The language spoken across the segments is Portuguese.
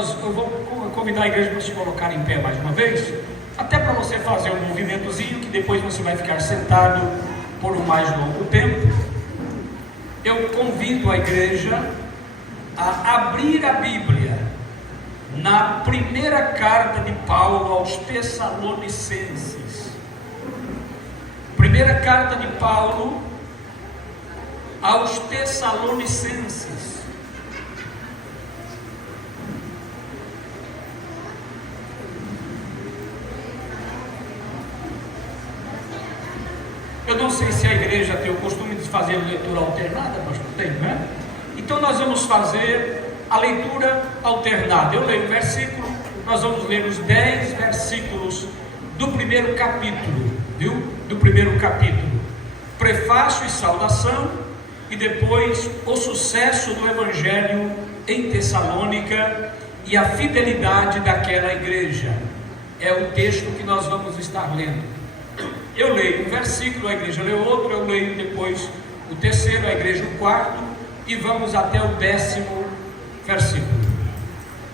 eu vou convidar a igreja para se colocar em pé mais uma vez, até para você fazer um movimentozinho, que depois você vai ficar sentado por um mais longo tempo. Eu convido a igreja a abrir a Bíblia na primeira carta de Paulo aos Tessalonicenses. Primeira carta de Paulo aos Tessalonicenses. Eu não sei se a igreja tem o costume de fazer leitura alternada, pastor, tem, né? Então nós vamos fazer a leitura alternada. Eu leio um versículo, nós vamos ler os 10 versículos do primeiro capítulo, viu? Do primeiro capítulo. Prefácio e saudação, e depois o sucesso do Evangelho em Tessalônica e a fidelidade daquela igreja. É o texto que nós vamos estar lendo. Eu leio um versículo, a igreja lê outro, eu leio depois o terceiro, a igreja o quarto, e vamos até o 10º versículo.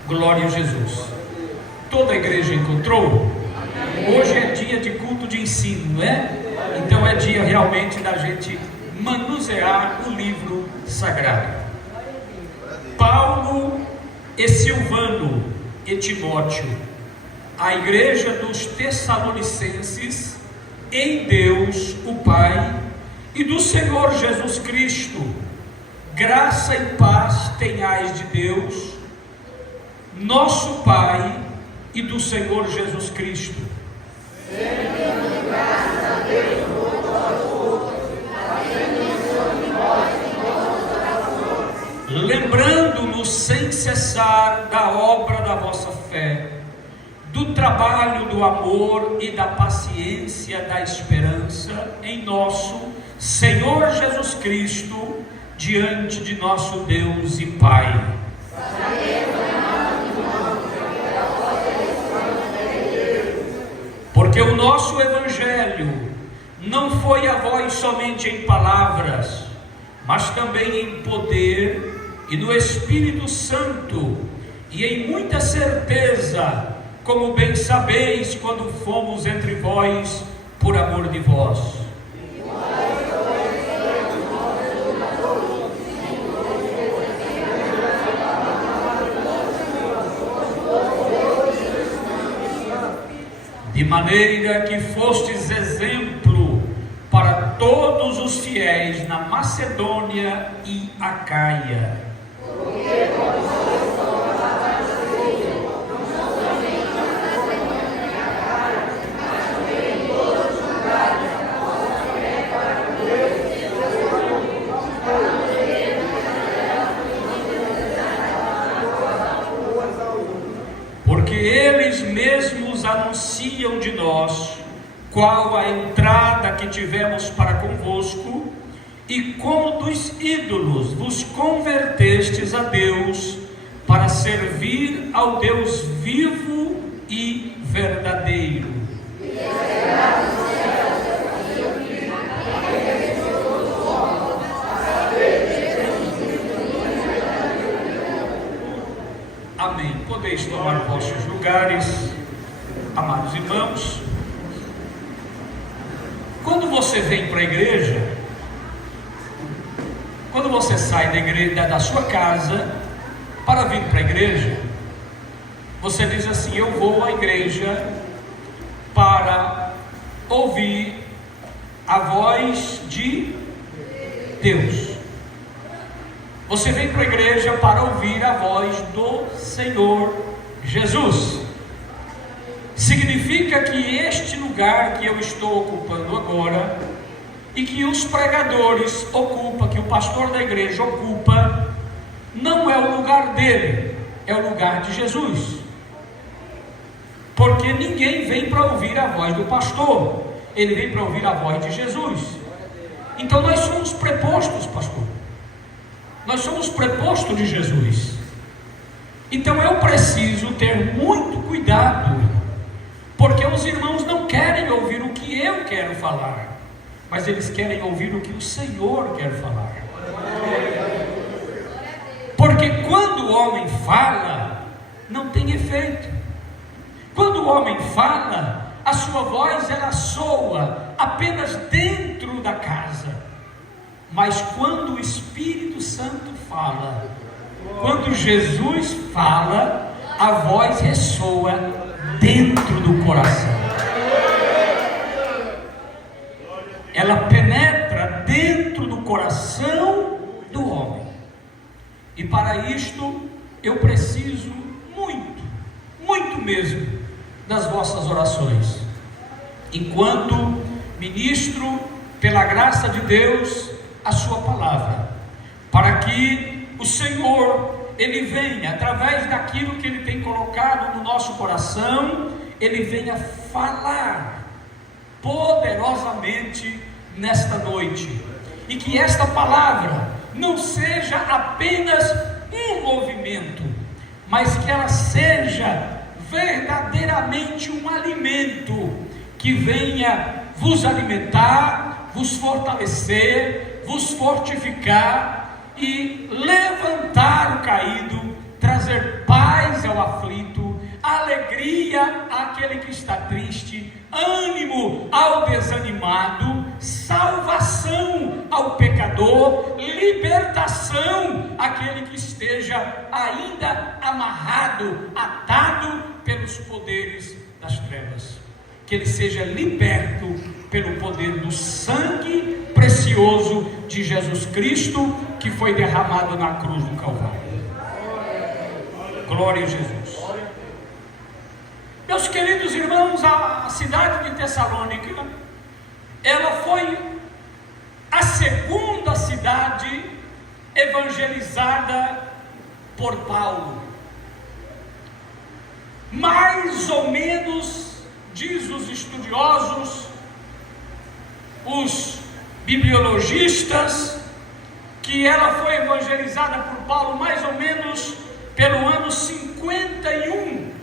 Glória a Jesus. Toda a igreja encontrou? Hoje é dia de culto de ensino, não é? Então é dia realmente da gente manusear o livro sagrado. Paulo e Silvano e Timóteo, a igreja dos Tessalonicenses, em Deus o Pai e do Senhor Jesus Cristo, graça e paz tenhais de Deus, nosso Pai, e do Senhor Jesus Cristo. Sempre graças a Deus por vós, lembrando-nos sem cessar da obra da vossa fé, do trabalho do amor e da paciência da esperança em nosso Senhor Jesus Cristo, diante de nosso Deus e Pai. Porque o nosso Evangelho não foi a vós somente em palavras, mas também em poder e no Espírito Santo, e em muita certeza, como bem sabeis, quando fomos entre vós por amor de vós. De maneira que fostes exemplo para todos os fiéis na Macedônia e Acaia. Porque eles mesmos anunciam de nós qual a entrada que tivemos para convosco, e como dos ídolos vos convertestes a Deus, para servir ao Deus vivo e verdadeiro. Amém. Podeis tomar vossos lugares, amados irmãos. Quando você vem para a igreja, quando você sai da igreja, da sua casa, para vir para a igreja, você diz assim: eu vou à igreja para ouvir a voz de Deus. Você vem para a igreja para ouvir a voz do Senhor Jesus. Significa que este lugar que eu estou ocupando agora, e que os pregadores ocupam, que o pastor da igreja ocupa, não é o lugar dele, é o lugar de Jesus. Porque ninguém vem para ouvir a voz do pastor, ele vem para ouvir a voz de Jesus. Então nós somos prepostos, pastor. Nós somos prepostos de Jesus. Então eu preciso ter muito cuidado, porque os irmãos não querem ouvir o que eu quero falar, mas eles querem ouvir o que o Senhor quer falar. Porque quando o homem fala, não quando o homem fala, a sua voz ela soa apenas dentro da casa. Mas quando o Espírito Santo fala, quando Jesus fala, a voz ressoa dentro do coração. Ela penetra dentro do coração do homem. E para isto eu preciso muito mesmo das vossas orações. Enquanto ministro pela graça de Deus a sua palavra, para que o Senhor ele venha, através daquilo que ele tem colocado no nosso coração, ele venha falar poderosamente nesta noite, e que esta palavra não seja apenas um movimento, mas que ela seja verdadeiramente um alimento que venha vos alimentar, vos fortalecer, vos fortificar e levantar o caído, trazer paz ao aflito, alegria àquele que está triste, ânimo ao desanimado, salvação ao pecador, libertação àquele que esteja ainda amarrado, atado pelos poderes das trevas. Que ele seja liberto pelo poder do sangue precioso de Jesus Cristo, que foi derramado na cruz do Calvário. Glória a Jesus. Meus queridos irmãos, a cidade de Tessalônica, ela foi a segunda cidade evangelizada por Paulo. Mais ou menos, diz os estudiosos, os bibliologistas, que ela foi evangelizada por Paulo mais ou menos pelo ano 51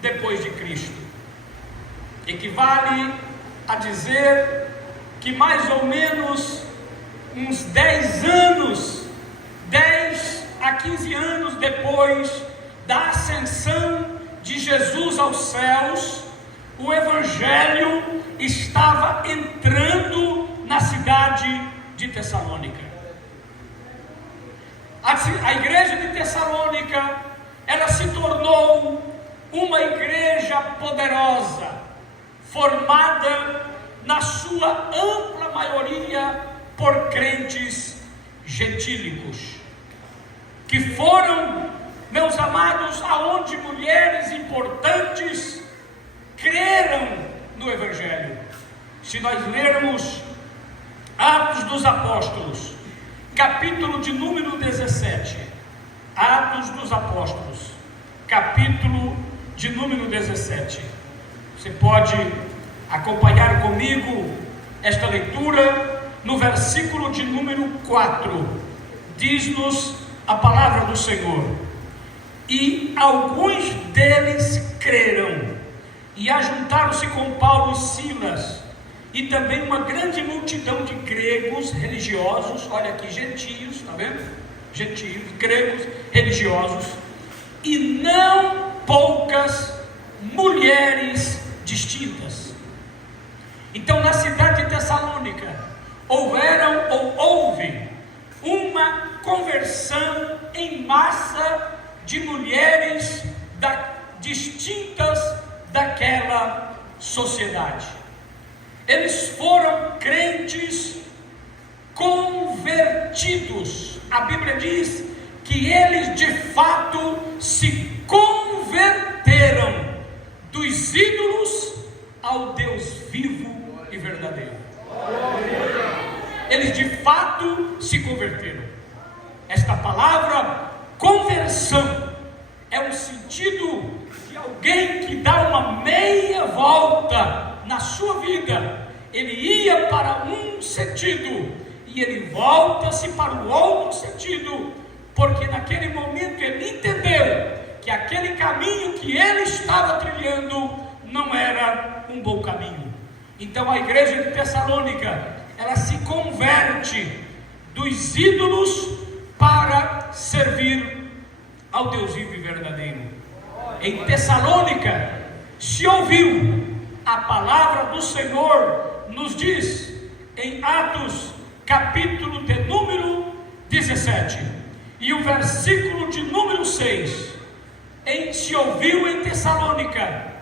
depois de Cristo. Equivale a dizer que mais ou menos uns 10 anos, 10 a 15 anos depois da ascensão de Jesus aos céus, o Evangelho estava entrando na cidade de Tessalônica. A igreja de Tessalônica, ela se tornou uma igreja poderosa, formada na sua ampla maioria por crentes gentílicos, que foram, meus amados, aonde mulheres importantes creram no Evangelho. Se nós lermos Atos dos Apóstolos, capítulo de número 17, Atos dos Apóstolos, capítulo de número 17, você pode acompanhar comigo esta leitura. No versículo de número 4, diz-nos a palavra do Senhor: e alguns deles creram, e ajuntaram-se com Paulo e Silas, e também uma grande multidão de gregos religiosos, olha aqui, gentios, está vendo? Gentios, gregos religiosos, e não poucas mulheres distintas. Então, na cidade de Tessalônica, houve uma conversão em massa de mulheres distintas daquela sociedade. Eles foram crentes convertidos. A Bíblia diz que eles de fato se converteram dos ídolos ao Deus vivo e verdadeiro. Eles de fato se converteram. Esta palavra conversão é um sentido de alguém que dá uma meia volta na sua vida. Ele ia para um sentido e ele volta-se para o outro sentido, porque naquele momento ele entendeu que aquele caminho que ele estava trilhando não era um bom caminho. Então a igreja de Tessalônica, ela se converte dos ídolos para servir ao Deus vivo e verdadeiro. Em Tessalônica, se ouviu a palavra do Senhor, nos diz em Atos, capítulo de número 17, e o versículo de número 6, se ouviu em Tessalônica,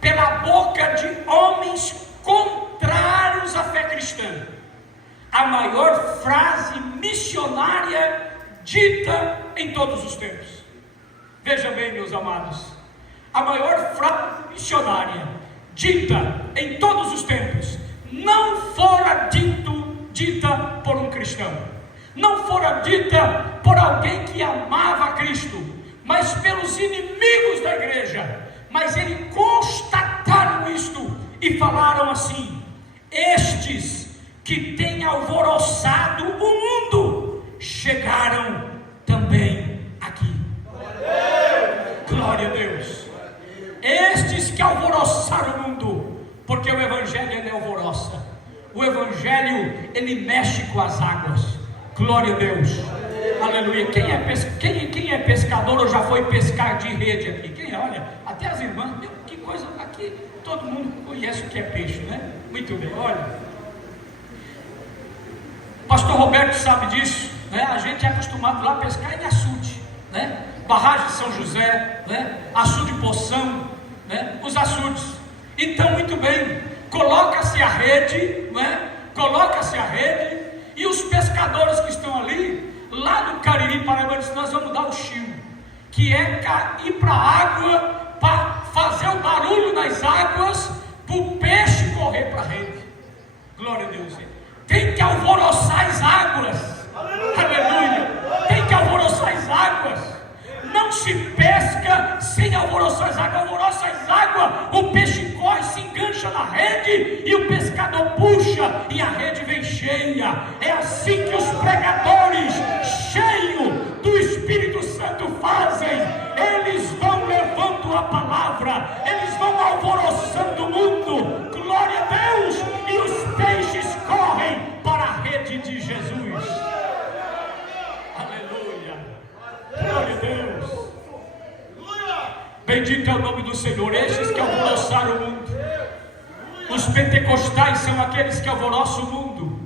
pela boca de homens contrários à fé cristã, a maior frase missionária dita em todos os tempos. Veja bem, meus amados, a maior frase missionária dita em todos os tempos não fora dita por um cristão, não fora dita por alguém que amava Cristo, mas pelos inimigos da igreja. Mas eles constataram isto e falaram assim: estes que têm alvoroçado o mundo chegaram também aqui. Glória a Deus. Estes que alvoroçaram o mundo, porque o evangelho ele alvoroça, o evangelho ele mexe com as águas. Glória a Deus. Aleluia. Quem é pescador ou já foi pescar de rede aqui? Quem olha? Até as irmãs. Que coisa. Aqui todo mundo conhece o que é peixe, né? Muito bem. Olha, pastor Roberto sabe disso, né? A gente é acostumado lá a pescar em açude, né? Barragem de São José, né? Açude Poção, né? Os açudes. Então, muito bem, coloca-se a rede, né? Coloca-se a rede, e os pescadores que estão ali, lá no Cariri Paraíba, nós vamos dar o chio, que é ir para a água, para fazer o barulho das águas, para o peixe correr para a rede. Glória a Deus. Tem que alvoroçar as águas. Aleluia. Tem que alvoroçar as águas. Não se pesca sem alvoroçar as águas. Alvoroça as águas, o peixe corre, se engancha na rede, e o pescador puxa, e a rede vem cheia. É assim que os pregadores, cheios do Espírito Santo, fazem. Eles vão levando a palavra, eles vão alvoroçando o mundo. Glória a Deus. E os peixes correm para a rede de Jesus. Aleluia. Glória a Deus. Bendito é o nome do Senhor. Estes que alvoroçaram o mundo. Os pentecostais são aqueles que alvoroçam o mundo.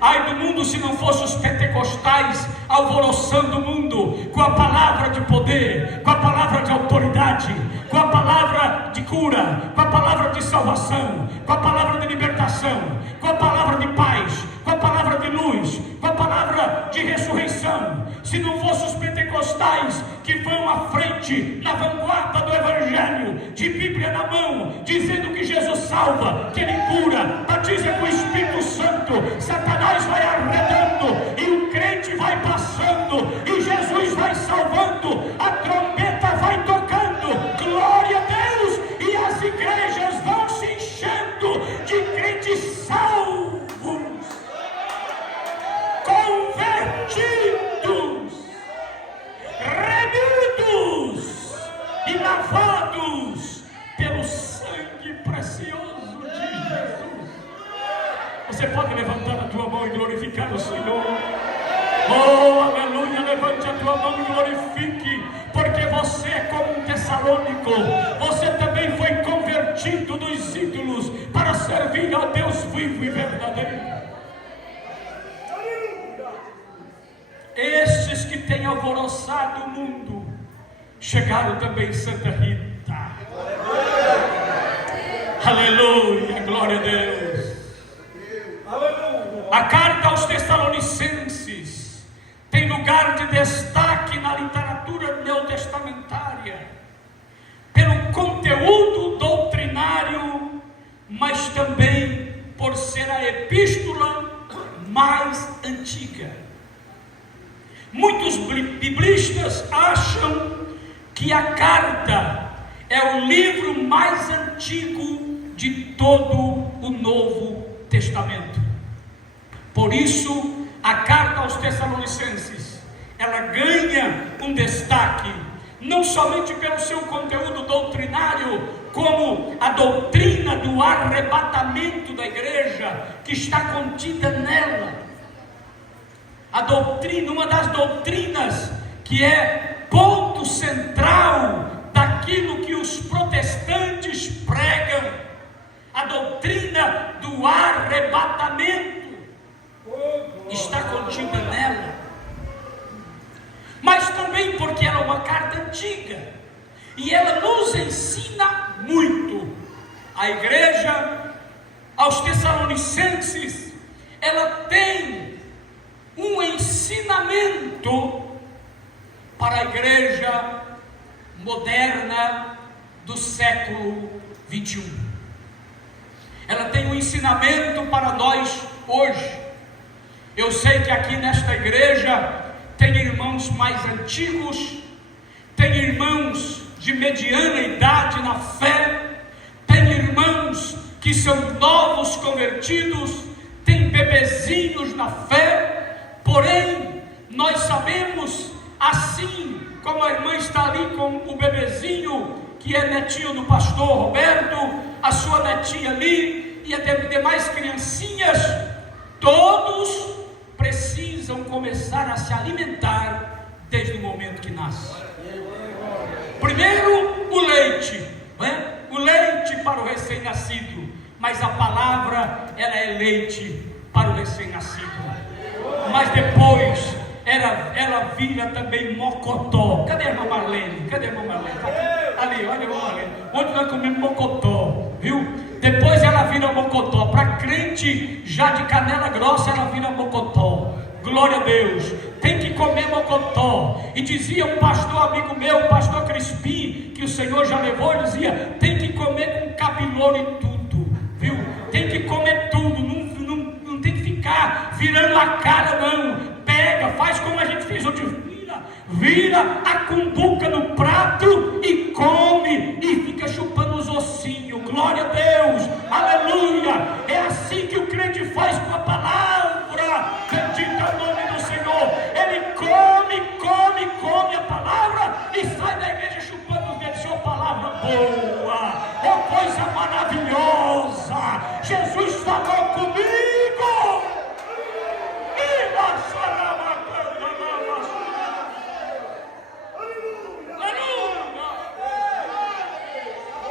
Ai do mundo se não fossem os pentecostais alvoroçando o mundo com a palavra de poder, com a palavra de autoridade, com a palavra de cura, com a palavra de salvação, com a palavra de libertação, com a palavra de paz, com a palavra de luz, com a palavra de ressurreição. Se não fossem os pentecostais que vão à frente, na vanguarda do evangelho, de Bíblia na mão, dizendo que Jesus salva, que Ele cura, batiza com o Espírito Santo, Satanás vai arredando, e o crente vai passando, e Jesus vai salvando, a trombeta vai tocando, glória a Deus, e as igrejas vão se enchendo de crentes salvos, convertidos, remidos e lavados pelo sangue precioso de Jesus. Você pode levantar a tua mão e glorificar o Senhor. Oh, aleluia, levante a tua mão e glorifique, porque você é como um tessalônico, você também foi convertido dos ídolos para servir ao Deus vivo e verdadeiro. Estes que têm alvoroçado o mundo chegaram também em Santa Rita. Aleluia, glória a Deus. A carta aos Tessalonicenses tem lugar de destaque na literatura neotestamentária pelo conteúdo doutrinário, mas também por ser a epístola mais antiga. Muitos biblistas acham que a carta é o livro mais antigo de todo o Novo Testamento. Por isso, a carta aos Tessalonicenses, ela ganha um destaque, não somente pelo seu conteúdo doutrinário, como a doutrina do arrebatamento da igreja, que está contida nela. A doutrina, uma das doutrinas que é ponto central daquilo que os protestantes doutrina do arrebatamento está contida nela. Mas também porque ela é uma carta antiga e ela nos ensina muito. A igreja aos Tessalonicenses, ela tem um ensinamento para a igreja moderna do século 21. Ela tem um ensinamento para nós hoje. Eu sei que aqui nesta igreja tem irmãos mais antigos, tem irmãos de mediana idade na fé, tem irmãos que são novos convertidos, tem bebezinhos na fé, porém nós sabemos, assim como a irmã está ali com o bebezinho, que é netinho do pastor Roberto, a sua netinha ali, e as demais criancinhas, todos precisam começar a se alimentar desde o momento que nasce. Primeiro o leite, né? O leite para o recém-nascido, mas a palavra, ela é leite para o recém-nascido. Mas depois ela vira também mocotó. Cadê a irmã Marlene? Cadê a irmã Marlene? Ali, olha a irmã Marlene. Onde nós comemos mocotó, viu? Depois ela vira mocotó. Para crente já de canela grossa, ela vira mocotó. Glória a Deus. Tem que comer mocotó. E dizia um pastor amigo meu, o pastor Crispim, que o Senhor já levou, dizia: tem que comer com capilouro e tudo, viu? Tem que comer tudo. Não tem que ficar virando a cara, não. Pega, faz como a gente fez hoje, vira a cumbuca no prato e come, e fica chupando os ossinhos. Glória a Deus, aleluia. É assim que o crente faz com a palavra. Bendito é o nome do Senhor. Ele come a palavra e sai da igreja chupando os dedos. Oh, palavra boa, oh, coisa maravilhosa. Jesus falou comigo.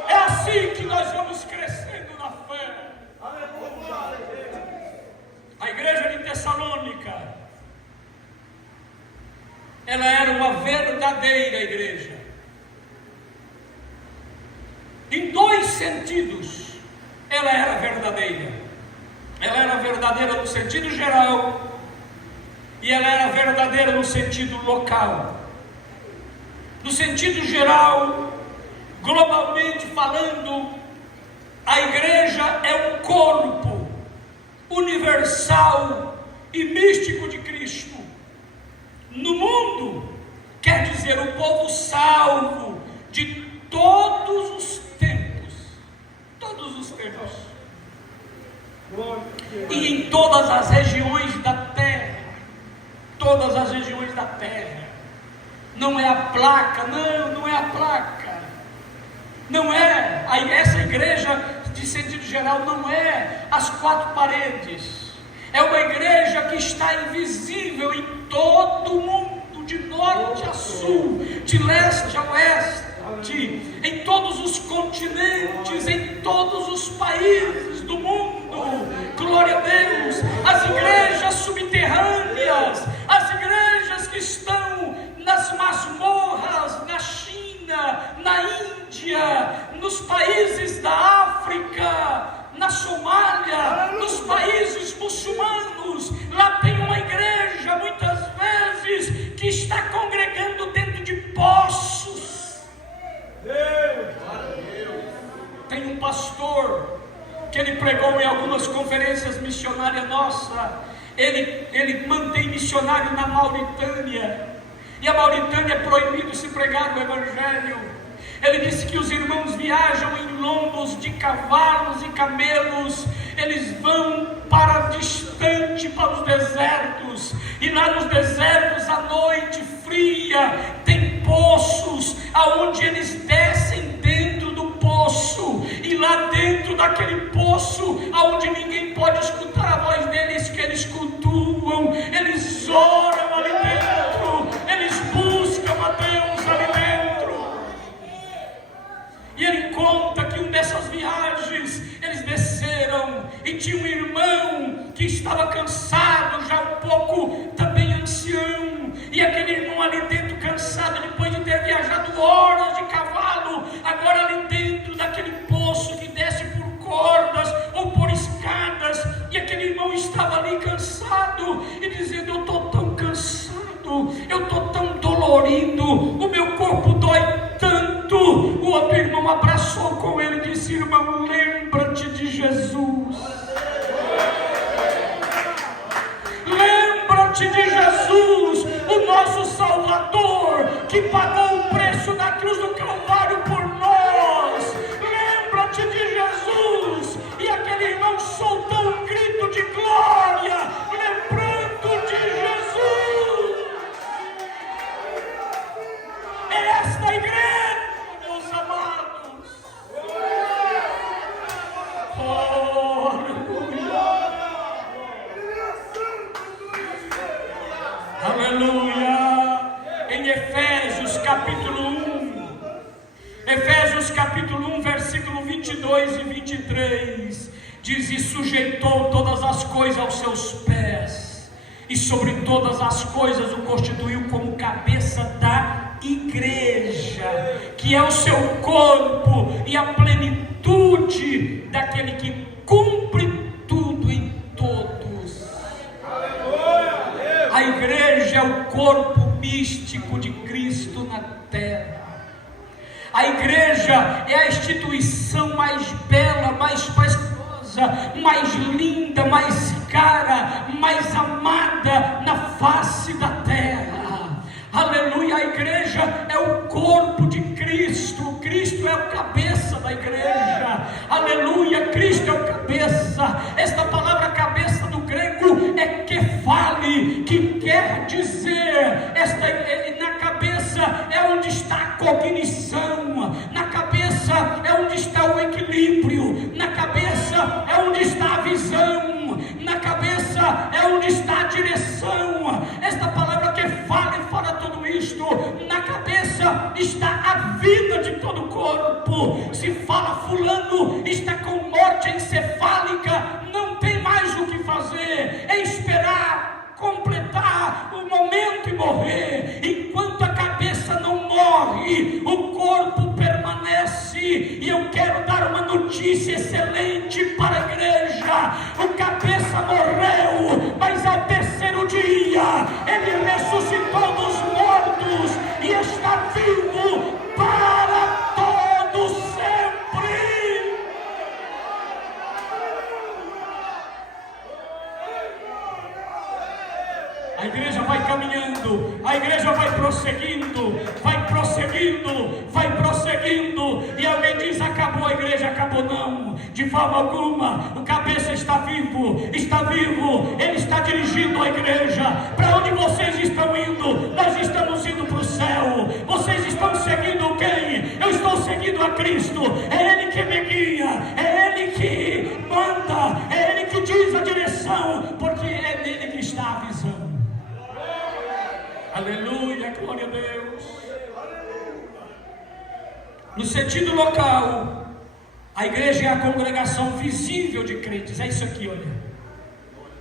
É assim que nós vamos crescendo na fé. A igreja de Tessalônica, ela era uma verdadeira igreja. Em dois sentidos, ela era verdadeira. Ela era verdadeira no sentido geral, e ela era verdadeira no sentido local. No sentido geral, globalmente falando, a igreja é um corpo universal e místico de Cristo. No mundo, quer dizer o povo salvo de todos os tempos. Todos os tempos. E em todas as regiões da terra. Todas as regiões da terra. Não é a placa, não é a placa. Não é, essa igreja de sentido geral não é as quatro paredes. É uma igreja que está invisível em todo o mundo, de norte a sul, de leste a oeste, em todos os continentes, em todos os países do mundo. Glória a Deus. As igrejas subterrâneas, as igrejas que estão nas masmorras, na China, na Índia, nos países da África, na Somália, nos países muçulmanos. Lá tem uma igreja, muitas vezes, que está congregando dentro de poços. Tem um pastor que ele pregou em algumas conferências missionárias nossas. Ele mantém missionário na Mauritânia, e a Mauritânia é proibido se pregar o evangelho. Ele disse que os irmãos viajam em lombos de cavalos e camelos. Eles vão para distante, para os desertos, e lá nos desertos, à noite fria, tem poços, aonde eles descem dentro do poço, e lá dentro daquele poço, aonde ninguém pode escutar a voz deles, que eles cultuam, eles oram ali dentro, eles buscam a Deus ali dentro. E ele conta que em uma dessas viagens, eles desceram e tinha um irmão que estava cansado, já um pouco também ancião, e aquele irmão ali dentro cansado, depois de ter viajado horas de cavalo, agora ali dentro daquele poço que desce por cordas ou por escadas, e aquele irmão estava ali cansado e dizendo: eu estou tão cansado, eu estou tão dolorido, o meu corpo dói tanto. O outro irmão abraçou com ele e disse: irmão, lembra-te de Jesus, lembra-te de Jesus, o nosso Salvador, que pagou o preço na cruz do Calvário por nós. Lembra-te de Jesus. E aquele irmão soltou um grito de glória, lembrando de Jesus. É esta igreja, meus amados. Oh, aleluia. Aleluia. Em Efésios capítulo 1, Efésios capítulo 1, versículo 22 e 23, diz: e sujeitou todas as coisas aos seus pés, e sobre todas as coisas o constituiu como cabeça da igreja, que é o seu corpo e a plenitude daquele que cumpre tudo em todos. A igreja é o corpo místico de Cristo na terra. A igreja é a instituição mais bela, mais preciosa, mais linda, mais cara, mais amada na face da terra. Aleluia. A igreja é o corpo de Cristo. Cristo é o cabeça da igreja. Aleluia. Cristo é o cabeça. Esta palavra cabeça do grego é kefale, que quer dizer, na cabeça é onde está a cognição, na cabeça é onde está o equilíbrio, na cabeça é onde está a visão, na cabeça é onde está a direção. Esta palavra kefale fala tudo isto. Na cabeça está a vida de todo o corpo. Se fala fulano está com morte encefálica, não tem mais o que fazer, é esperar completar o momento e morrer. Enquanto a cabeça não morre, o corpo permanece. E eu quero dar uma notícia excelente para a igreja: o cabeça morreu, mas ao terceiro dia ele ressuscitou dos mortos e está vivo para todo sempre. A igreja vai caminhando, a igreja vai prosseguindo, vai prosseguindo, vai prosseguindo. E alguém diz: acabou a igreja? Acabou não, de forma alguma. O cabeça está vivo, ele está dirigindo a igreja. Para onde vocês estão indo? Nós estamos indo para o céu. Vocês estão seguindo quem? Eu estou seguindo a Cristo. É Ele que me guia, é Ele que manda, é Ele que diz a direção, porque é nele que está a visão. Aleluia, glória a Deus. No sentido local, a igreja é a congregação visível de crentes. É isso aqui, olha.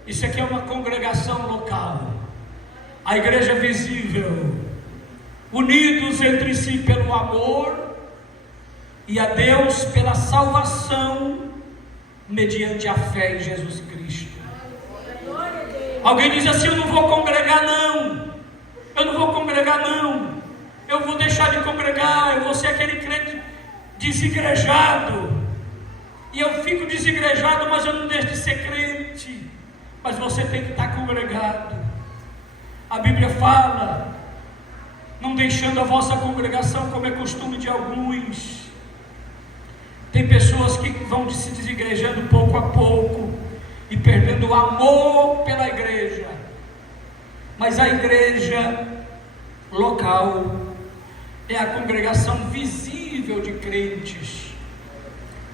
Isso aqui é uma congregação local. A igreja visível, unidos entre si pelo amor e a Deus pela salvação mediante a fé em Jesus Cristo. Alguém diz assim: eu não vou congregar não, eu não vou congregar não, eu vou deixar de congregar, eu vou ser aquele crente desigrejado. E eu fico desigrejado, mas eu não deixo de ser crente. Mas você tem que estar congregado. A Bíblia fala: não deixando a vossa congregação, como é costume de alguns. Tem pessoas que vão se desigrejando pouco a pouco e perdendo o amor pela igreja. Mas a igreja local é a congregação visível de crentes,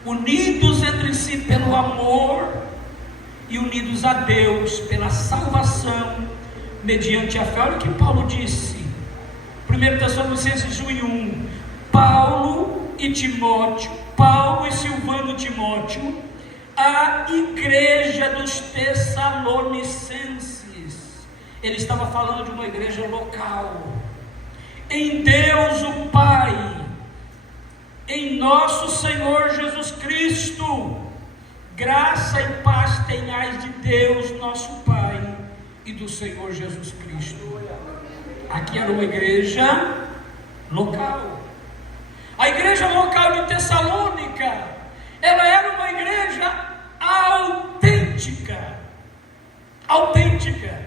unidos entre si pelo amor e unidos a Deus pela salvação mediante a fé. Olha o que Paulo disse, 1 Tessalonicenses 1:1. Paulo e Timóteo, Paulo e Silvano Timóteo, a igreja dos Tessalonicenses. Ele estava falando de uma igreja local. Em Deus o Pai, em nosso Senhor Jesus Cristo, graça e paz tenhais de Deus nosso Pai e do Senhor Jesus Cristo. Aqui era uma igreja local. A igreja local de Tessalônica, ela era uma igreja autêntica. Autêntica.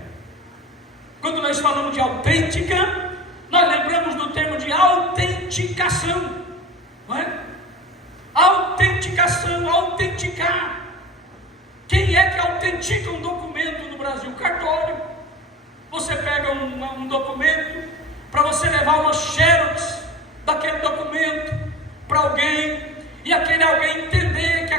Quando nós falamos de autêntica, nós lembramos do termo de autenticação, não é? Autenticação, autenticar. Quem é que autentica um documento no Brasil? Cartório. Você pega um documento, para você levar uma xerox daquele documento para alguém, e aquele alguém entender que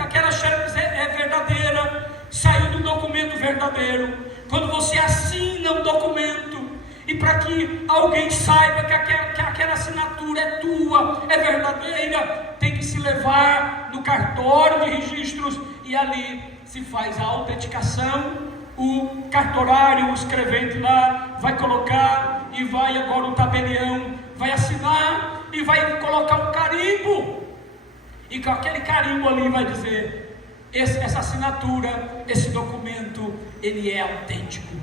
aquela xerox é verdadeira, saiu do documento verdadeiro. Quando você assina um documento, e para que alguém saiba que aquela assinatura é tua, é verdadeira, tem que se levar no cartório de registros, e ali se faz a autenticação. O cartorário, o escrevente lá, vai colocar, e vai agora o tabelião, vai assinar, e vai colocar um carimbo, e com aquele carimbo ali vai dizer, essa assinatura, esse documento, ele é autêntico,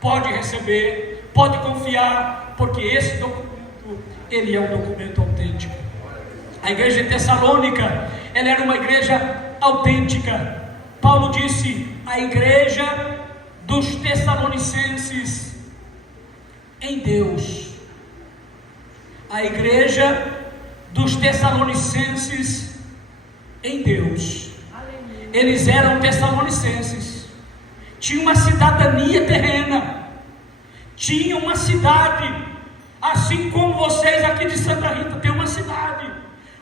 pode receber, pode confiar, porque esse documento, ele é um documento autêntico. A igreja de Tessalônica, ela era uma igreja autêntica. Paulo disse, a igreja dos Tessalonicenses em Deus. A igreja dos Tessalonicenses em Deus. Eles eram tessalonicenses, tinham uma cidadania terrena, tinham uma cidade, assim como vocês aqui de Santa Rita têm uma cidade.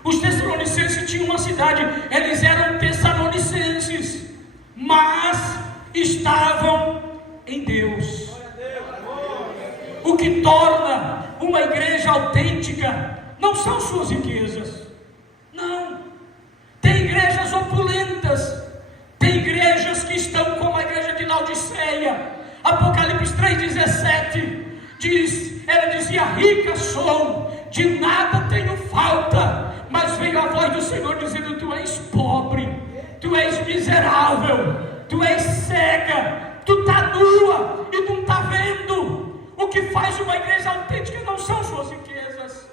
Os tessalonicenses tinham uma cidade, eles eram tessalonicenses, mas estavam em Deus. O que torna uma igreja autêntica não são suas riquezas, não. Tem igrejas opulentas, tem igrejas que estão como a igreja de Laodiceia. Apocalipse 3,17 diz, ela dizia, rica sou, de nada tenho falta, mas veio a voz do Senhor dizendo, tu és pobre, tu és miserável, tu és cega, tu está nua e não está vendo. O que faz uma igreja autêntica não são suas riquezas.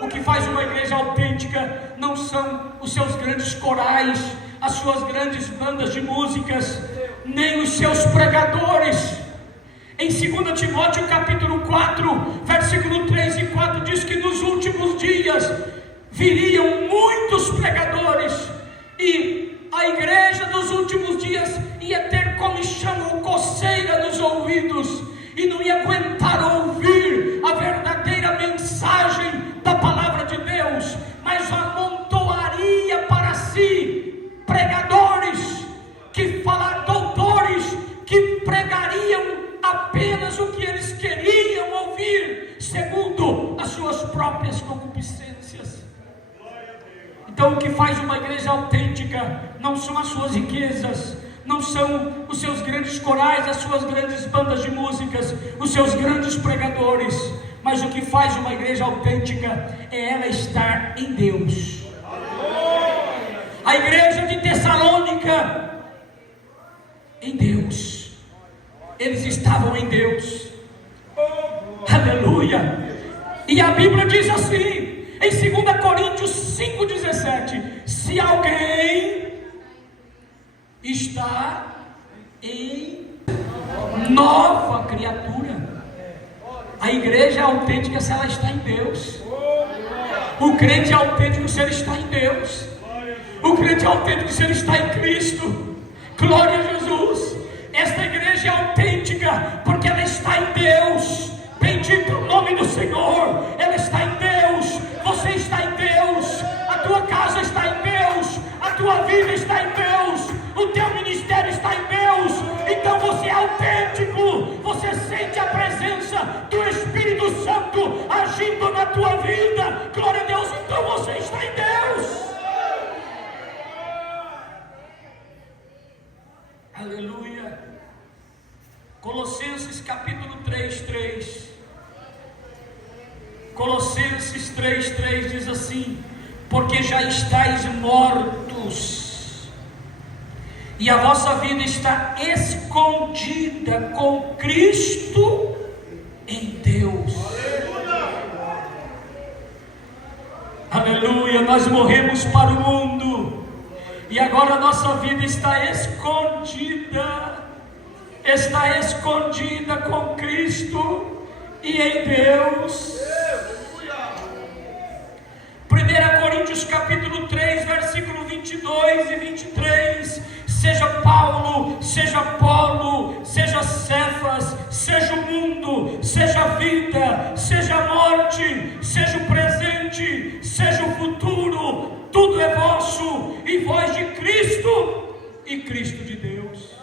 O que faz uma igreja autêntica não são os seus grandes corais, as suas grandes bandas de músicas, nem os seus pregadores. Em 2 Timóteo capítulo 4, versículo 3 e 4 diz que nos últimos dias viriam muitos pregadores, e a igreja dos últimos dias ia ter comichão, coceira nos ouvidos, e não ia aguentar ouvir a verdadeira mensagem da palavra de Deus, mas amontoaria para si pregadores, doutores, que pregariam apenas o que eles queriam ouvir, segundo as suas próprias concupiscências. Então, o que faz uma igreja autêntica não são as suas riquezas, não são os seus grandes corais, as suas grandes bandas de músicas, os seus grandes pregadores, mas o que faz uma igreja autêntica é ela estar em Deus. A igreja de Tessalônica, em Deus, eles estavam em Deus, aleluia. E a Bíblia diz assim, em 2 Coríntios 5,17, se alguém está em nova criatura, a igreja é autêntica se ela está em Deus. O crente é autêntico se ele está em Deus. O crente é autêntico se ele está em Cristo. Glória a Jesus. Esta igreja é autêntica porque ela está em Deus. Bendito o nome do Senhor. Ela está em Deus. Você está em Deus. A tua casa está em Deus. A tua vida está em Deus. O teu ministério está em Deus. Então você é autêntico. Você sente a presença do Espírito Santo agindo na tua vida. Glória a Deus. Então você está em Deus. 3:3 diz assim: porque já estáis mortos, e a vossa vida está escondida com Cristo em Deus. Aleluia, nós morremos para o mundo, e agora a nossa vida está escondida com Cristo e em Deus. 1 Coríntios capítulo 3, versículo 22 e 23, seja Paulo, seja Apolo, seja Cefas, seja o mundo, seja a vida, seja a morte, seja o presente, seja o futuro, tudo é vosso, e vós de Cristo, e Cristo de Deus.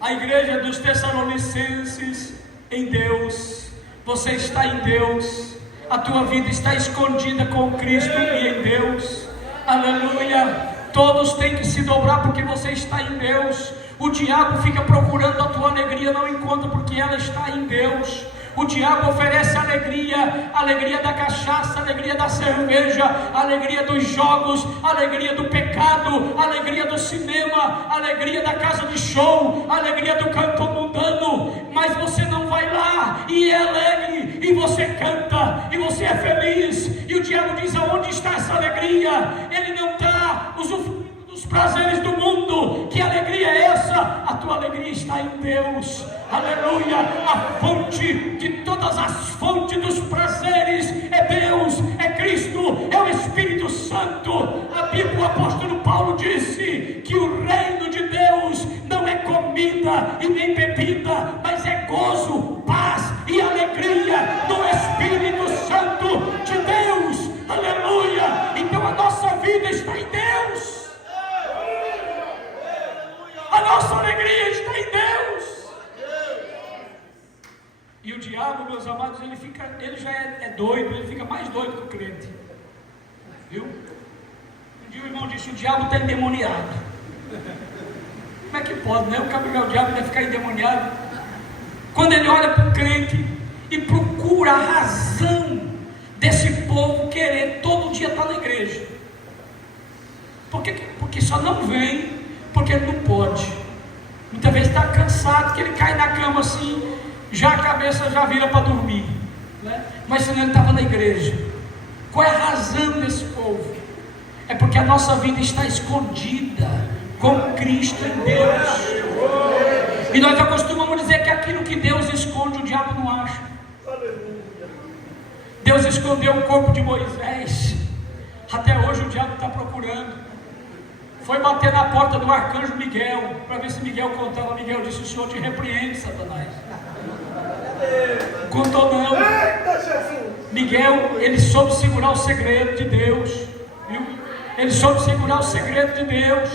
A igreja dos Tessalonicenses, em Deus, você está em Deus, a tua vida está escondida com Cristo e em Deus. Aleluia. Todos têm que se dobrar porque você está em Deus. O diabo fica procurando a tua alegria, não encontra porque ela está em Deus. O diabo oferece alegria da cachaça, alegria da cerveja, alegria dos jogos, alegria do pecado, alegria do cinema, alegria da casa de show, alegria do canto mundano. Mas você não vai lá e é alegre, e você canta, e você é feliz. E o diabo diz: aonde está essa alegria? Ele não está usufruindo dos prazeres do mundo. Que alegria é essa? A tua alegria está em Deus. Aleluia. A fonte de todas as fontes dos prazeres é Deus, é Cristo, é o Espírito Santo. A Bíblia, o apóstolo Paulo disse que o reino de Deus não é comida e nem bebida, mas é gozo, paz e alegria no Espírito Santo de Deus. Aleluia. Então a nossa vida está em Deus. A nossa alegria está em Deus. E o diabo, meus amados, ele já é doido, ele fica mais doido que o crente. Viu? Um dia o irmão disse: o diabo está endemoniado. Como é que pode, né? O diabo deve ficar endemoniado. Quando ele olha para o crente e procura a razão desse povo querer todo dia estar na igreja. Porque só não vem porque ele não pode. Muitas vezes está cansado, que ele cai na cama assim, já a cabeça já vira para dormir, né? Mas senão ele estava na igreja. Qual é a razão desse povo? É porque a nossa vida está escondida com Cristo em Deus. E nós acostumamos dizer que aquilo que Deus esconde, o diabo não acha. Deus escondeu o corpo de Moisés, até hoje o diabo está procurando. Foi bater na porta do arcanjo Miguel, para ver se Miguel contava. Miguel disse: o Senhor te repreende, Satanás. Contou não. Miguel, ele soube segurar o segredo de Deus, viu? Ele soube segurar o segredo de Deus.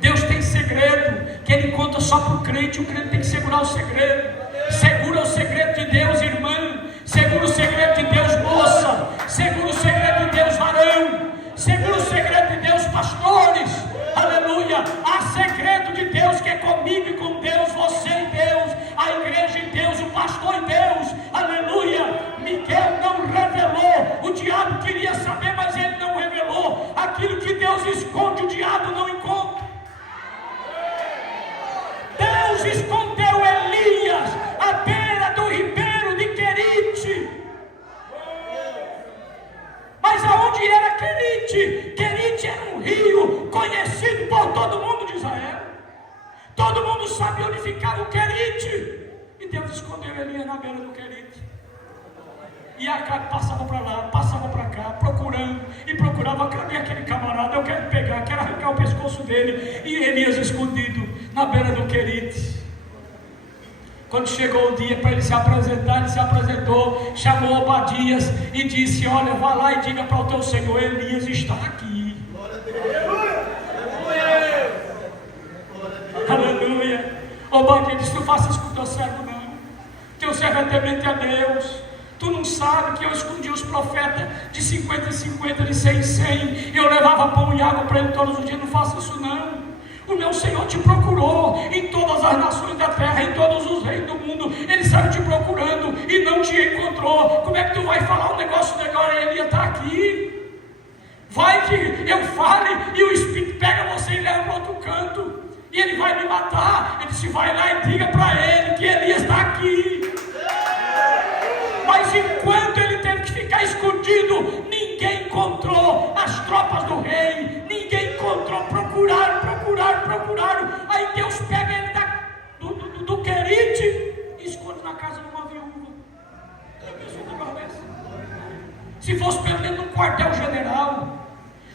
Deus tem segredo que ele conta só para o crente tem que segurar o segredo. Segura o segredo de Deus, irmã. Segura o segredo de Deus, moça. Segura o segredo de Deus, varão. Segura o segredo de Deus, pastores. Aleluia. Há segredo de Deus que é comigo e com Deus, você e Deus, a igreja em Deus, o pastor em Deus. Aleluia. Miguel não revelou. O diabo queria saber, mas ele não revelou. Aquilo que Deus esconde, o diabo não encontra. Deus escondeu Elias à beira do ribeiro de Querite. Mas aonde era Querite? Querite era um rio conhecido por todo mundo de Israel. Todo mundo sabia onde ficava o Querite. E Deus escondeu Elias na beira do Querite. E Acabe passava para lá, passava para cá, procurando. E procurava: cadê aquele camarada? Eu quero pegar, quero arrancar o pescoço dele. E Elias escondido na beira do Querite. Quando chegou o dia para ele se apresentar, ele se apresentou, chamou Obadias e disse: olha, vá lá e diga para o teu senhor, Elias está aqui. Aleluia. Obadias disse: não faça isso com o teu servo não. Teu servo é temente a Deus. Tu não sabe que eu escondi os profetas de 50 em 50, de 100 em 100. Eu levava pão e água para ele todos os dias. Não faça isso não. O meu Senhor te procurou em todas as nações da terra, em todos os reis do mundo. Ele saiu te procurando e não te encontrou. Como é que tu vai falar um negócio de agora? Ele está aqui. Vai que eu fale e o Espírito pega você e leva para outro canto. E ele vai me matar. Ele disse: vai lá e diga para ele que Elias está aqui. Mas enquanto ele teve que ficar escondido, ninguém encontrou as tropas do rei. Ninguém encontrou. Procuraram. Aí Deus pega ele do Querite e esconde na casa de uma viúva. Se fosse pelo menos no quartel-general,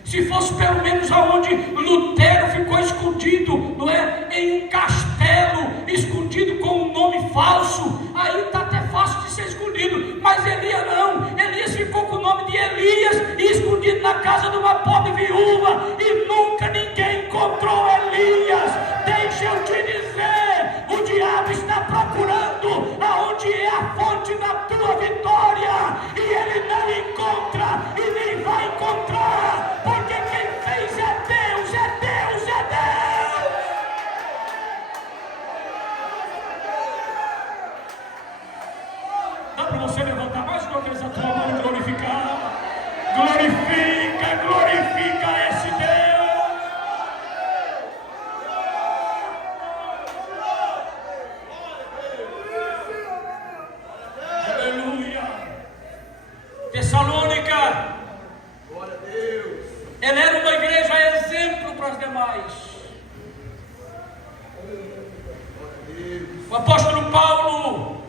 se fosse pelo menos aonde Lutero ficou escondido, não é? Em um castelo, escondido com um nome falso, aí está até fácil de ser escondido. Mas Elias não. Elias ficou com o nome de Elias e escondido na casa de uma pobre viúva, e nunca ninguém encontrou Elias. Deixa eu te dizer, o diabo está procurando aonde é a fonte da tua vitória, e ele não encontra e nem vai encontrar, porque quem fez é Deus, é Deus, é Deus. Dá para você levantar mais uma vez a tua mão e glorificar? Glorifica esse Deus. Aleluia. Tessalônica, ela era uma igreja exemplo para as demais. O apóstolo Paulo,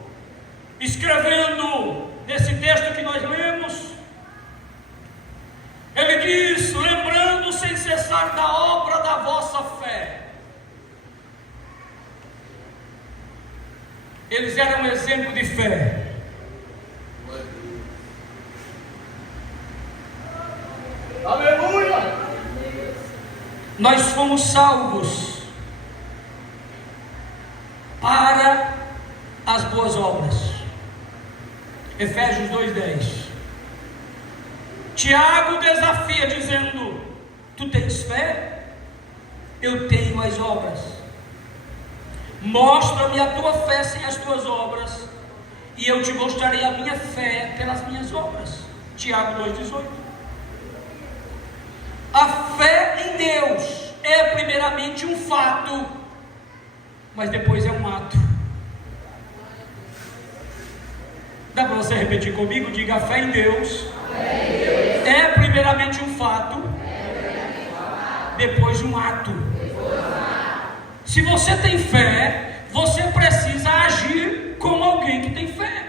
escrevendo nesse texto que nós lemos, ele diz: lembrando sem cessar da obra da vossa fé. Eles eram um exemplo de fé. Aleluia! Nós fomos salvos para as boas obras. Efésios 2:10. Tiago desafia dizendo: tu tens fé? Eu tenho as obras. Mostra-me a tua fé sem as tuas obras, e eu te mostrarei a minha fé pelas minhas obras. Tiago 2:18. A fé em Deus é primeiramente um fato, mas depois é um ato. Dá para você repetir comigo? Diga: a fé em Deus é primeiramente um fato, depois um ato. Se você tem fé, você precisa agir como alguém que tem fé.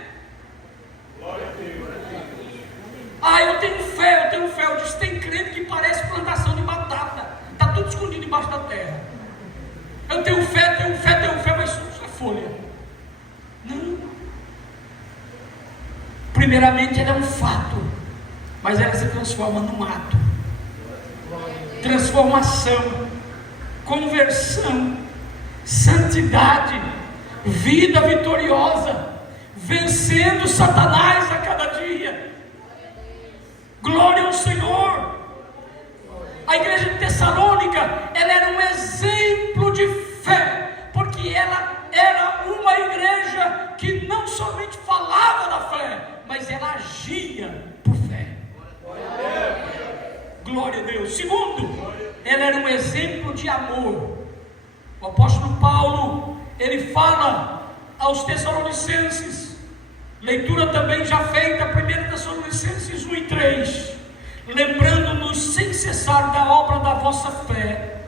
Ah, eu tenho fé. Eu disse: tem crente que parece plantação de batata, está tudo escondido debaixo da terra. Eu tenho fé, mas isso é folha. Não. Primeiramente ela é um fato, mas ela se transforma num ato. Transformação, conversão, santidade, vida vitoriosa, vencendo Satanás a cada dia. Glória ao Senhor. A igreja de Tessalônica, ela era um exemplo de fé, porque ela era uma igreja que não somente falava da fé, mas ela agia por fé. Glória a Deus. Segundo, ela era um exemplo de amor. O apóstolo Paulo, ele fala aos Tessalonicenses, leitura também já feita, 1 Tessalonicenses 1:3, lembrando-nos sem cessar da obra da vossa fé,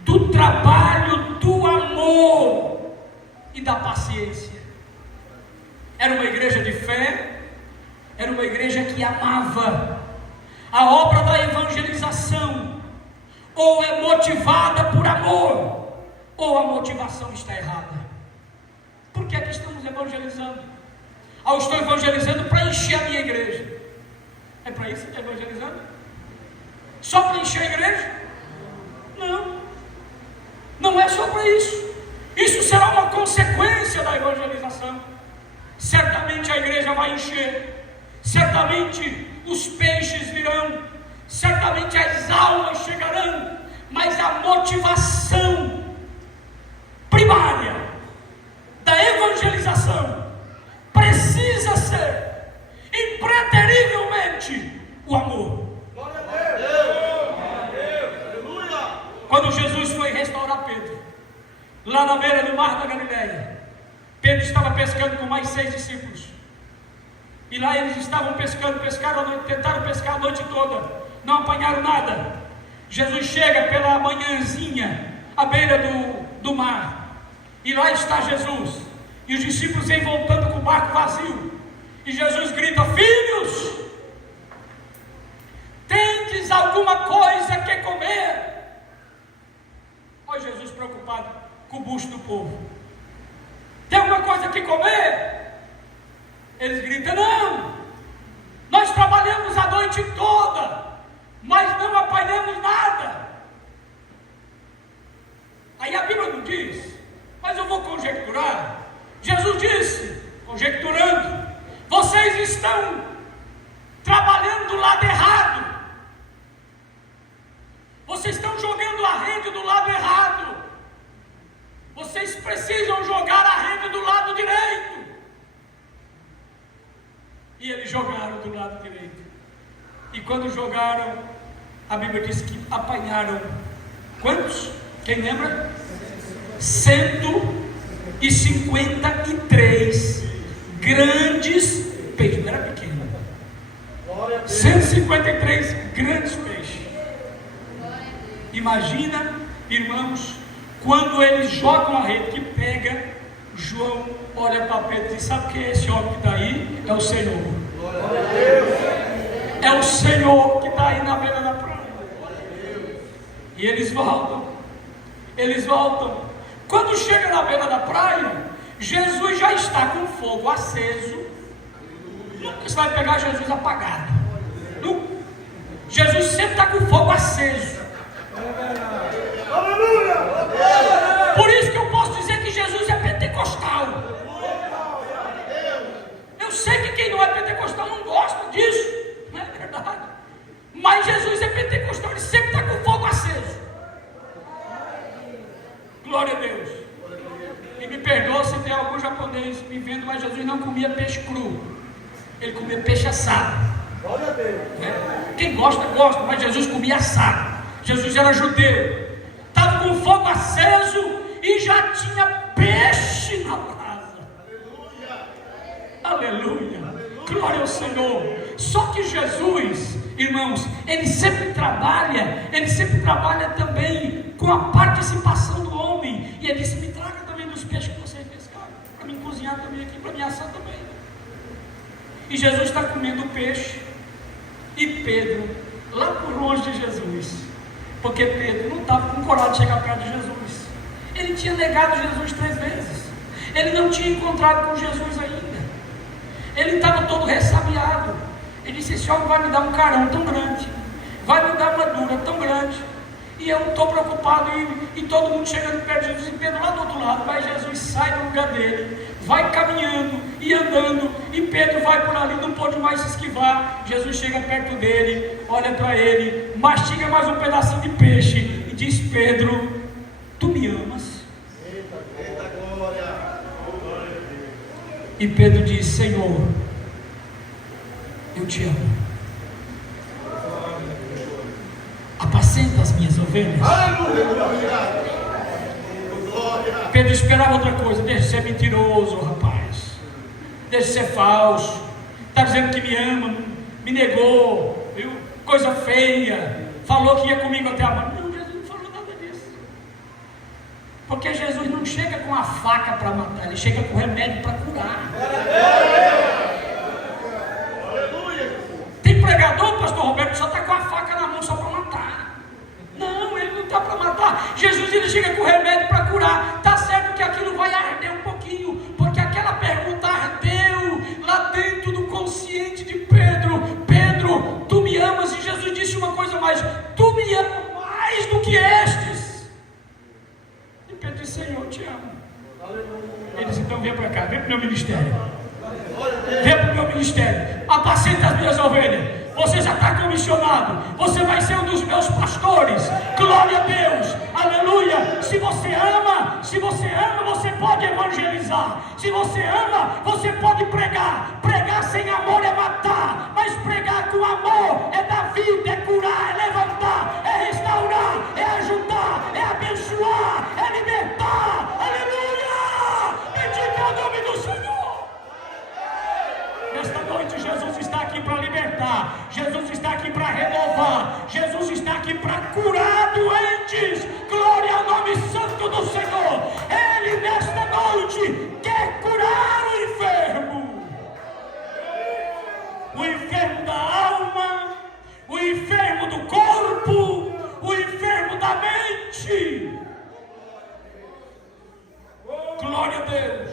do trabalho, do amor e da paciência. Era uma igreja de fé, era uma igreja que amava. A obra da evangelização ou é motivada por amor, ou a motivação está errada. Por que é que estamos evangelizando? Eu estou evangelizando para encher a minha igreja. É para isso que está evangelizando? Só para encher a igreja? Não. Não é só para isso. Isso será uma consequência da evangelização. Certamente a igreja vai encher. Certamente os peixes virão. Certamente as almas chegarão. Mas a motivação primária da evangelização precisa ser impreterivelmente o amor. Quando Jesus foi restaurar Pedro, lá na beira do mar da Galileia, Pedro estava pescando com mais 6 discípulos. E lá eles estavam pescando, tentaram pescar a noite toda, não apanharam nada. Jesus chega pela manhãzinha à beira do mar, e lá está Jesus, e os discípulos vêm voltando com o barco vazio, e Jesus grita: filhos, tendes alguma coisa que comer? Olha Jesus preocupado com o bucho do povo. Tem alguma coisa que comer? Eles gritam: não, nós trabalhamos a noite toda, mas não apanhamos nada. Aí a Bíblia não diz, mas eu vou conjecturar. Jesus disse, conjecturando: vocês estão trabalhando do lado errado, vocês estão jogando a rede do lado errado, vocês precisam jogar a rede do lado direito. E eles jogaram do lado direito, e quando jogaram, a Bíblia diz que apanharam quantos? Quem lembra? 153 grandes peixes. Não era pequeno, 153 grandes peixes. Imagina, irmãos, quando eles jogam a rede, que pega, João olha para Pedro e diz: sabe quem é esse homem que está aí? É o Senhor. É o Senhor que está aí na beira da praia. E eles voltam. Quando chega na beira da praia, Jesus já está com fogo aceso. Nunca você vai pegar Jesus apagado. Nunca. Jesus sempre está com fogo aceso. Por isso que eu posso dizer que Jesus é pentecostal. Eu sei que quem não é pentecostal não gosta disso, não é verdade? Mas Jesus é pentecostal, ele sempre está com fogo aceso. Glória a Deus. E me perdoa se tem algum japonês me vendo, mas Jesus não comia peixe cru, ele comia peixe assado. Glória a Deus. Quem gosta, gosta, mas Jesus comia assado. Jesus era judeu, estava com fogo aceso e já tinha peixe na brasa. Aleluia. Glória ao Senhor. Só que Jesus, irmãos, ele sempre trabalha também com a participação do homem. E ele disse: me traga também dos peixes que vocês pescaram, para me cozinhar também aqui, para me assar também. E Jesus está comendo peixe, e Pedro, lá por longe de Jesus, porque Pedro não estava com coragem de chegar perto de Jesus. Ele tinha negado Jesus 3 vezes. Ele não tinha encontrado com Jesus ainda. Ele estava todo ressabiado. Ele disse: esse homem vai me dar um carão tão grande, vai me dar uma dura tão grande, e eu estou preocupado, e todo mundo chegando perto de Jesus, e Pedro lá do outro lado. Mas Jesus sai do lugar dele, vai caminhando e andando, e Pedro vai por ali, não pode mais se esquivar. Jesus chega perto dele, olha para ele, mastiga mais um pedacinho de peixe e diz: Pedro, tu me amas? Eita glória. E Pedro diz: Senhor, eu te amo. Apacenta as minhas ovelhas. Pedro esperava outra coisa. Deixa de ser mentiroso, rapaz. Deixa de ser falso. Está dizendo que me ama, me negou, viu? Coisa feia. Falou que ia comigo até a morte. Não, Jesus não falou nada disso. Porque Jesus não chega com a faca para matar, ele chega com remédio para curar. Tem pregador, pastor Roberto, que só está com a faca na mão só para matar. Não, ele não está para matar. Jesus, ele chega com remédio para curar. Está certo que aquilo vai arder um pouquinho, porque aquela pergunta ardeu lá dentro do consciente de Pedro. Pedro, tu me amas? E Jesus disse uma coisa mais: tu me amas mais do que estes. E Pedro disse: Senhor, eu te amo. Ele disse: então vem para cá, vem para o meu ministério. Vem para o meu ministério, apacenta as minhas ovelhas. Você já está comissionado, você vai ser um dos meus pastores. Glória a Deus, aleluia. Se você ama, se você ama, você pode evangelizar. Se você ama, você pode pregar. Pregar sem amor é matar, mas pregar com amor é dar vida, é curar, é levantar, é restaurar, é ajudar, é abençoar, é libertar. Aleluia! Bendito é o nome do Senhor. Nesta noite Jesus está aqui para libertar, Jesus está aqui para renovar, Jesus está aqui para curar doentes. Glória ao nome santo do Senhor. Ele nesta noite quer curar o enfermo da alma, o enfermo do corpo, o enfermo da mente. Glória a Deus.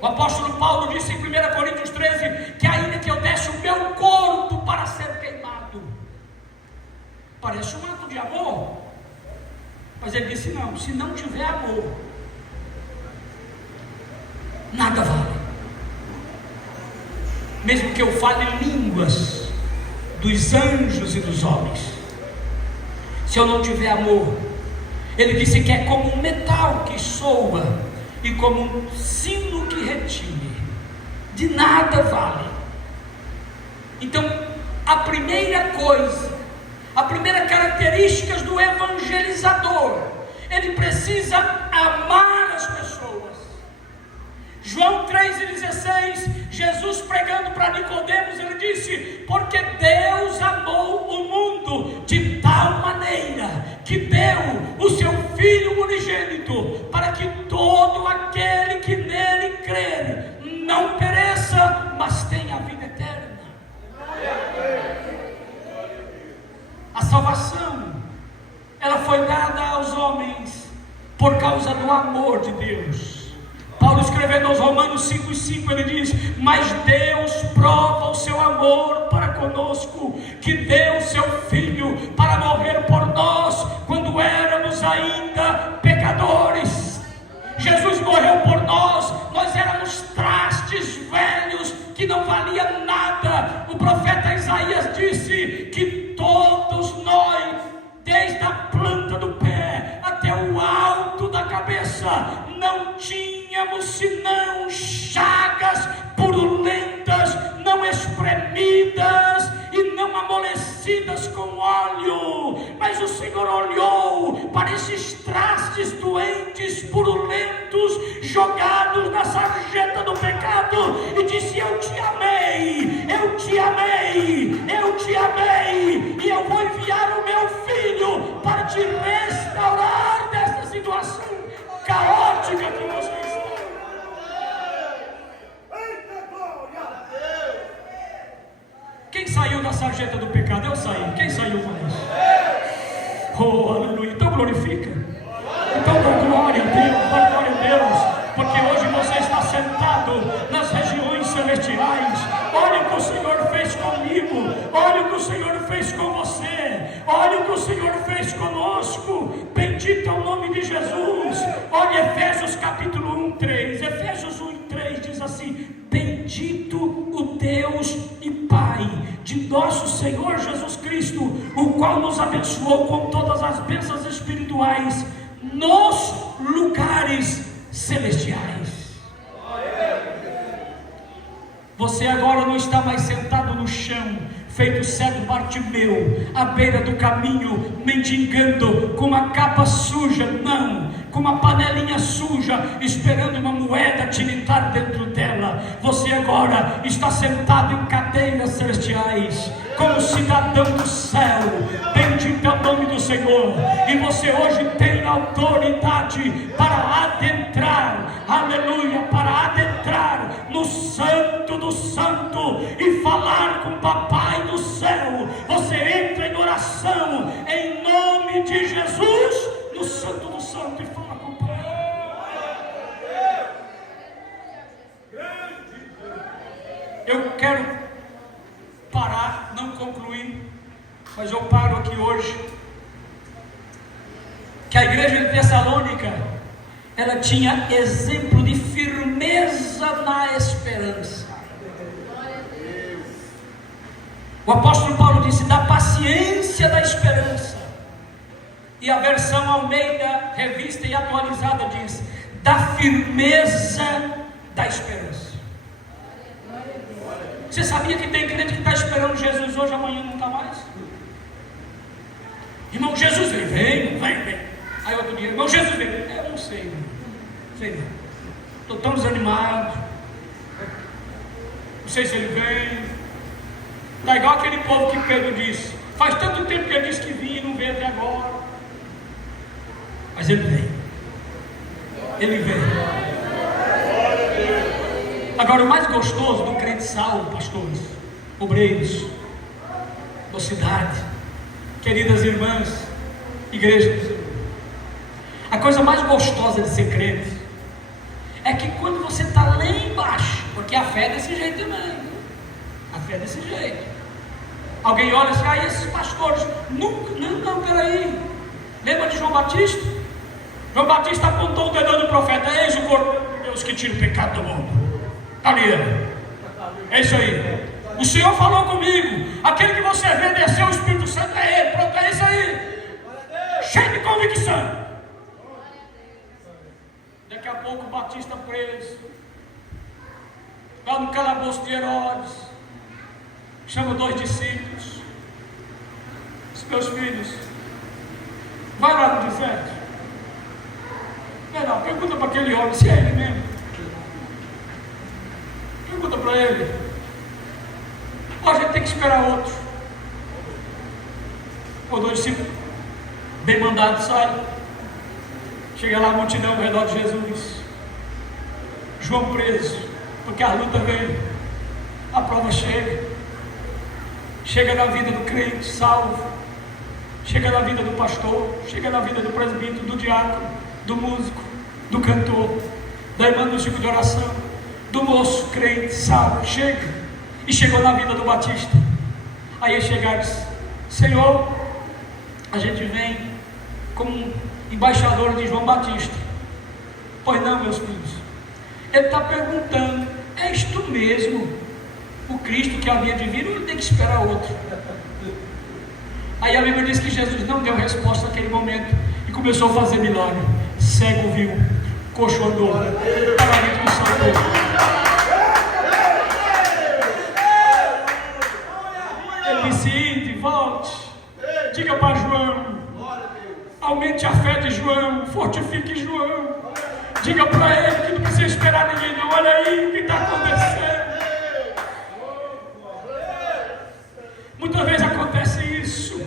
O apóstolo Paulo disse em 1 Coríntios 13 que ainda que eu desse o meu corpo para ser queimado, parece um ato de amor, mas ele disse não, se não tiver amor, nada vale. Mesmo que eu fale línguas dos anjos e dos homens, se eu não tiver amor, ele disse que é como um metal que soa e como um sino que retine, de nada vale. Então, a primeira coisa, a primeira característica do evangelizador, ele precisa amar as pessoas. João 3,16, Jesus pregando para Nicodemos, ele disse: porque Deus amou o mundo de tal maneira que deu o seu Filho unigênito, para que todo aquele que nele crer não pereça, mas tenha a vida eterna. A salvação, ela foi dada aos homens por causa do amor de Deus. Paulo escrevendo aos Romanos 5,5, ele diz: mas Deus prova o seu amor para conosco, que deu o seu Filho para morrer por nós, quando éramos ainda pecadores. Jesus morreu por nós, nós éramos trastes velhos, que não valia nada. O profeta Isaías disse que todos nós, desde a planta do pé até o alto da cabeça, não tínhamos senão chagas purulentas, não espremidas e não amolecidas com óleo. Mas o Senhor olhou para esses trastes doentes, purulentos, jogados na sarjeta do pecado, e disse: eu te amei, eu te amei, eu te amei, e eu vou enviar o meu Filho para te restaurar desta situação caótica que você está. Quem saiu da sarjeta do pecado? Eu saí. Quem saiu mais? Oh, aleluia. Então glorifica. Então dá glória a Deus, dá glória a Deus, porque hoje você está sentado nas regiões celestiais. Olha o que o Senhor fez comigo, olha o que o Senhor fez com você, olha o que o Senhor fez conosco. Bendito é o nome de Jesus. Olha Efésios capítulo 1:3. Efésios 1:3 diz assim: bendito o Deus e Pai de nosso Senhor Jesus Cristo, o qual nos abençoou com todas as bênçãos espirituais nos lugares celestiais. Você agora não está mais sentado no chão, feito cego Bartimeu, à beira do caminho, mendigando, com uma capa suja, não, com uma panelinha suja, esperando uma moeda tiritar dentro dela. Você agora está sentado em cadeiras celestiais, como cidadão do céu. Bendito é o nome do Senhor. E você hoje tem autoridade para adentrar, aleluia, para adentrar no santo do santo e falar com o papai do céu. Você entra em oração em nome de Jesus no santo do santo e fala com o pai. Eu quero parar, não concluir, mas eu paro aqui hoje. Que a igreja de Tessalônica, ela tinha exemplo de firmeza na esperança. O apóstolo Paulo disse da paciência da esperança. E a versão Almeida, revista e atualizada, diz: da firmeza da esperança. Você sabia que tem crente que está esperando Jesus hoje, amanhã não está mais? Irmão, Jesus vem. Aí outro dia, irmão, Jesus vem. Eu não sei, irmão. Sei não. Estou tão desanimado. Não sei se ele vem. Está igual aquele povo que Pedro disse: faz tanto tempo que ele disse que vinha e não veio até agora. Mas ele vem. Ele vem. Agora, o mais gostoso do crente salvo, pastores, obreiros, mocidade, queridas irmãs, igrejas, a coisa mais gostosa de ser crente é que quando você está lá embaixo, porque a fé é desse jeito também, a fé é desse jeito. Alguém olha assim: ah, esses pastores nunca, não, peraí, lembra de João Batista? João Batista apontou o dedo do profeta: eis o Cordeiro de Deus que tira o pecado do mundo. Está ali, é isso aí. O Senhor falou comigo: aquele que você vê descer o Espírito Santo é Ele. Pronto, é isso aí. Cheio de convicção. Daqui a pouco o Batista preso, lá no calabouço de Herodes, chama 2 discípulos: os meus filhos, vai lá no deserto. Não, pergunta para aquele homem se é ele mesmo. Pergunta para ele. A gente tem que esperar outro. Os 2 discípulos, bem mandados, saem. Chega lá a multidão ao redor de Jesus. João preso, porque a luta vem, a prova chega. Chega na vida do crente salvo, chega na vida do pastor, chega na vida do presbítero, do diácono, do músico, do cantor, da irmã do ciclo de oração, do moço crente salvo. Chega. E chegou na vida do Batista. Aí ele chega e diz: Senhor, a gente vem como embaixador de João Batista. Pois não, meus filhos. Ele está perguntando: és tu mesmo o Cristo que havia de vir, ou ele tem que esperar outro? Aí a Bíblia diz que Jesus não deu resposta naquele momento e começou a fazer milagre. Cego viu, coxo andou, paralítico saltou. Ele disse: ide, volte, diga para João, aumente a fé de João, fortifique João, diga para ele que não precisa esperar ninguém não. Olha aí o que está acontecendo. Muitas vezes acontece isso.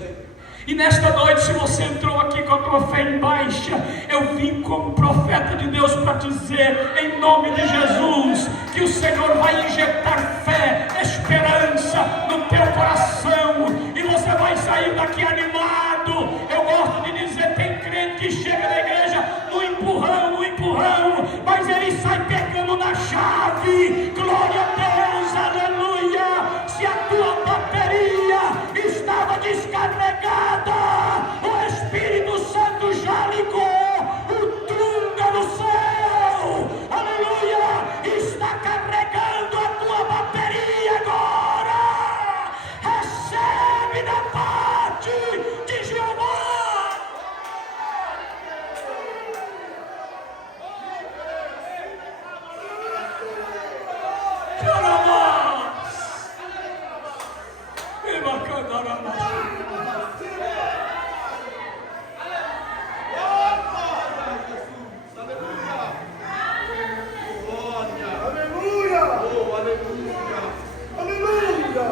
E nesta noite, se você entrou aqui com a tua fé em baixa, eu vim como profeta de Deus para dizer, em nome de Jesus, que o Senhor vai injetar fé, esperança no teu coração, e você vai sair daqui animado. Eu gosto de dizer, tem crente que chega na igreja no empurrão, mas ele sai pegando na chave. Glória a Deus, aleluia. Se a tua bateria estava descarregada, o Espírito Santo já ligou o trunca no céu, aleluia, está carregando a tua bateria agora. Recebe da parte de Jeová.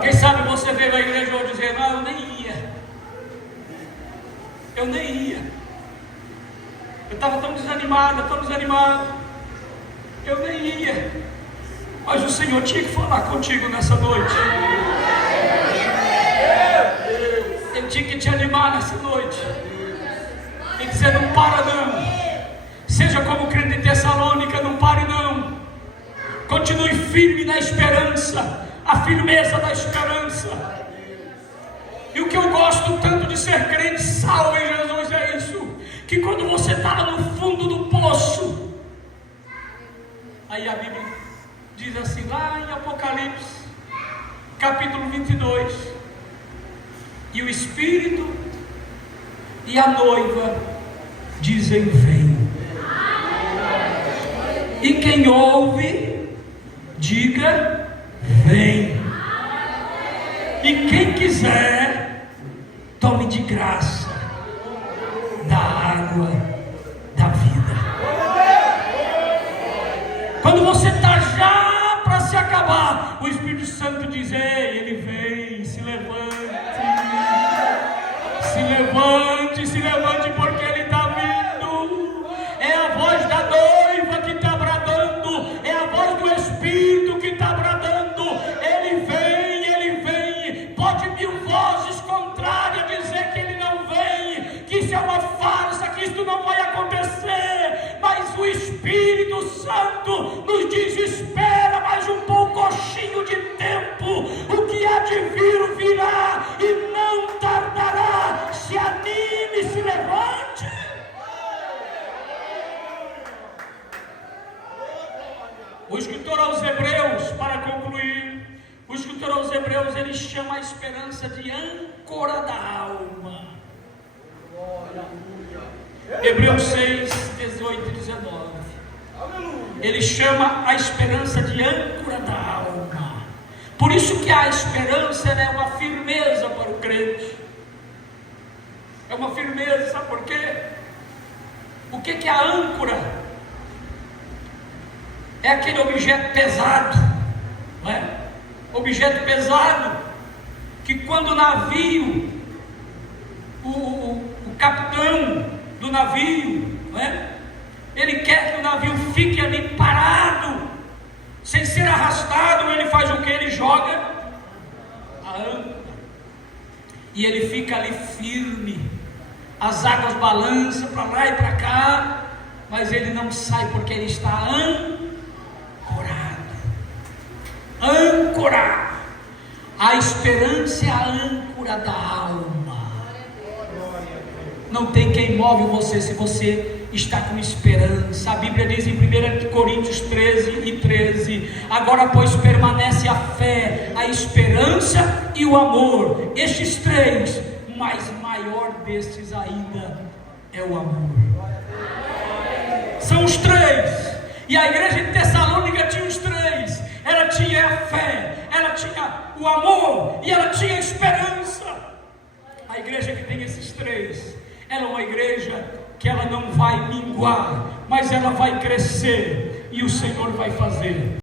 Quem sabe você veio à igreja hoje dizendo: ah, eu nem ia. Eu estava tão desanimado. Eu nem ia. Mas o Senhor tinha que falar contigo nessa noite. Ele tinha que te animar nessa noite. E dizer: não para não. Seja como o crente de Tessalônica, não pare não. Continue firme na esperança. A firmeza da esperança. E o que eu gosto tanto de ser crente salvo em Jesus é isso, que quando você está lá no fundo do poço, aí a Bíblia diz assim, lá em Apocalipse capítulo 22, e o Espírito e a noiva dizem: vem. E quem ouve, diga: vem. E quem quiser, tome de graça da água da vida. Quando você está já para se acabar, o Espírito Santo diz: ei, ele vem, se levante. Se levante, se levante, porque ele está vindo. É a voz da noiva que está bradando, é a voz do Espírito que está bradando. Ele vem. Pode 1000 vozes contrárias dizer que ele não vem, que isso é uma farsa, que isso não vai acontecer, mas o Espírito Santo nos diz: espera mais um pouquinho de tempo, o que há de vir virá e não tardará. Se anime, se levante. O escritor aos Hebreus, para concluir, o escritor aos Hebreus, ele chama a esperança de âncora da alma. Hebreus 6, 18 e 19. Ele chama a esperança de âncora da alma. Por isso que a esperança é uma firmeza para o crente. É uma firmeza, sabe por quê? O que é a âncora? É aquele objeto pesado, não é? Objeto pesado, que quando o navio, o capitão do navio, não é? Ele quer que o navio fique ali parado, sem ser arrastado, ele faz o que? Ele joga a âncora, e ele fica ali firme. As águas balançam para lá e para cá, mas ele não sai, porque ele está âncorado. A esperança é a âncora da alma. Não tem quem move você se você está com esperança. A Bíblia diz em 1 Coríntios 13 e 13: agora pois permanece a fé, a esperança e o amor, estes 3, mas maior destes ainda é o amor. São os 3. E a igreja de Tessalônica tinha os 3. Ela tinha a fé, ela tinha o amor e ela tinha a esperança. A igreja que tem esses 3, ela é uma igreja que ela não vai minguar, mas ela vai crescer, e o Senhor vai fazer